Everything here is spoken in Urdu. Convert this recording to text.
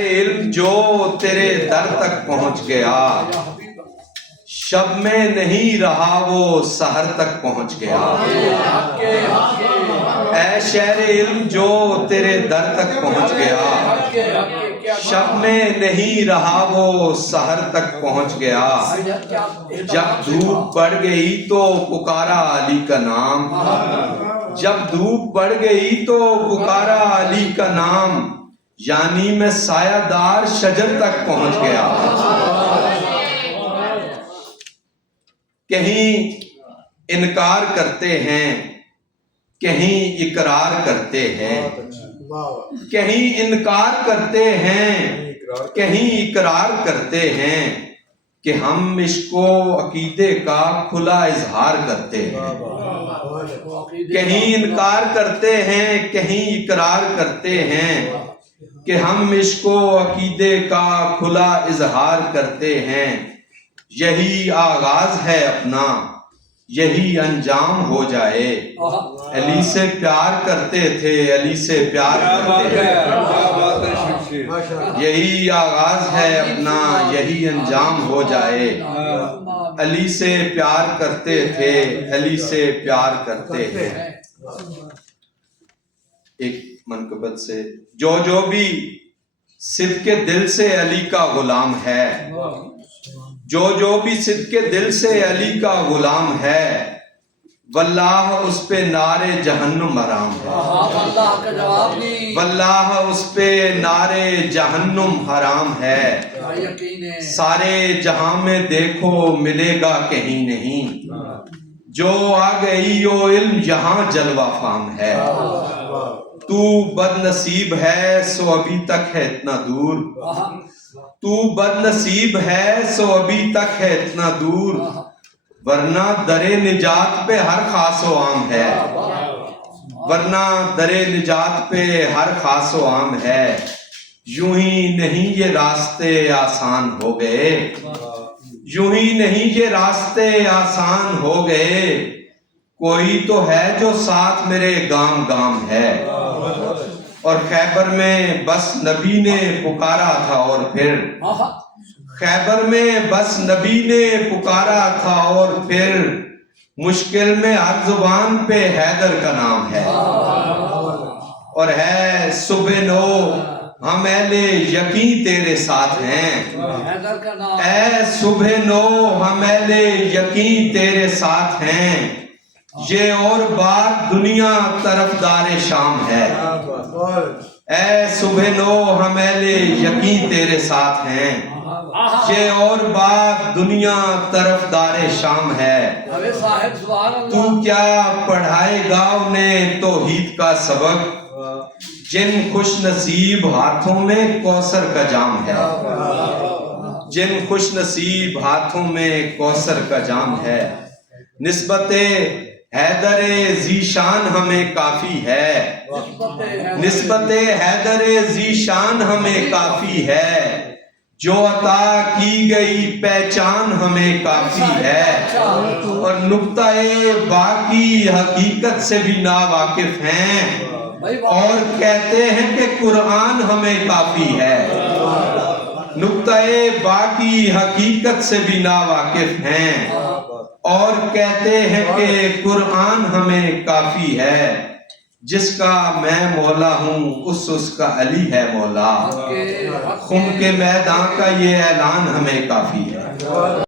علم جو تیرے در تک پہنچ گیا، شب میں نہیں رہا وہ سحر تک پہنچ گیا۔ اے شہر علم جو تیرے در تک پہنچ گیا، شب میں نہیں رہا وہ سحر تک پہنچ گیا۔ جب دھوپ بڑھ گئی تو پکارا علی کا نام، جب دھوپ بڑھ گئی تو پکارا علی کا نام، یعنی میں سایہ دار شجر تک پہنچ گیا۔ کہیں انکار کرتے ہیں، کہیں اقرار کرتے ہیں، کہیں انکار کرتے ہیں، کہیں اقرار کرتے ہیں کہ ہم عشق و عقیدے کا کھلا اظہار کرتے ہیں۔ کہیں انکار کرتے ہیں، کہیں اقرار کرتے ہیں کہ ہم عشق و عقیدے کا کھلا اظہار کرتے ہیں۔ یہی آغاز ہے اپنا، یہی انجام ہو جائے۔ علی سے پیار کرتے تھے، علی سے پیار کرتے ہیں۔ یہی آغاز ہے اپنا، یہی انجام ہو جائے۔ علی سے پیار کرتے تھے، علی سے پیار کرتے ہیں۔ ایک منقبت سے جو بھی صدق دل سے علی کا غلام ہے، جو بھی صدق دل سے علی کا غلام ہے، واللہ اس پہ نار جہنم حرام ہے، واللہ اس پہ نار جہنم حرام ہے۔ سارے جہاں میں دیکھو ملے گا کہیں نہیں، جو آ گئی وہ علم یہاں جلوہ فام ہے۔ تو بد نصیب ہے سو ابھی تک ہے اتنا دور، تو بد نصیب ہے سو ابھی تک ہے اتنا دور، ورنہ در نجات پہ ہر خاص و عام ہے، ورنہ در نجات پہ ہر خاص و عام ہے۔ یوں ہی نہیں یہ راستے آسان ہو گئے، یوں ہی نہیں یہ راستے آسان ہو گئے، کوئی تو ہے جو ساتھ میرے گام گام ہے۔ اور خیبر میں بس نبی نے پکارا تھا، اور پھر خیبر میں بس نبی نے پکارا تھا، اور پھر مشکل میں ہر زبان پہ حیدر کا نام ہے۔ اور ہے صبح نو ہم اہل یقین تیرے ساتھ ہیں، اے صبح نو ہم اہل یقین تیرے ساتھ ہیں، یہ اور بات دنیا طرفدار شام ہے۔ اے صبح نو ہم اہل یقین تیرے ساتھ ہیں، یہ اور بات دنیا طرفدار شام ہے۔ تو کیا پڑھائے گا انہیں توحید کا سبق، جن خوش نصیب ہاتھوں میں کوثر کا جام ہے، جن خوش نصیب ہاتھوں میں کوثر کا جام ہے۔ نسبت حیدر ذیشان ہمیں کافی ہے، نسبت حیدر ذیشان ہمیں کافی ہے، جو عطا کی گئی پہچان ہمیں کافی ہے۔ اور نقطہ باقی حقیقت سے بھی ناواقف ہیں، اور کہتے ہیں کہ قرآن ہمیں کافی ہے۔ نقطہ باقی حقیقت سے بھی ناواقف ہیں، اور کہتے ہیں کہ قرآن ہمیں کافی ہے۔ جس کا میں مولا ہوں اس کا علی ہے مولا، خم کے میدان کا یہ اعلان ہمیں کافی ہے۔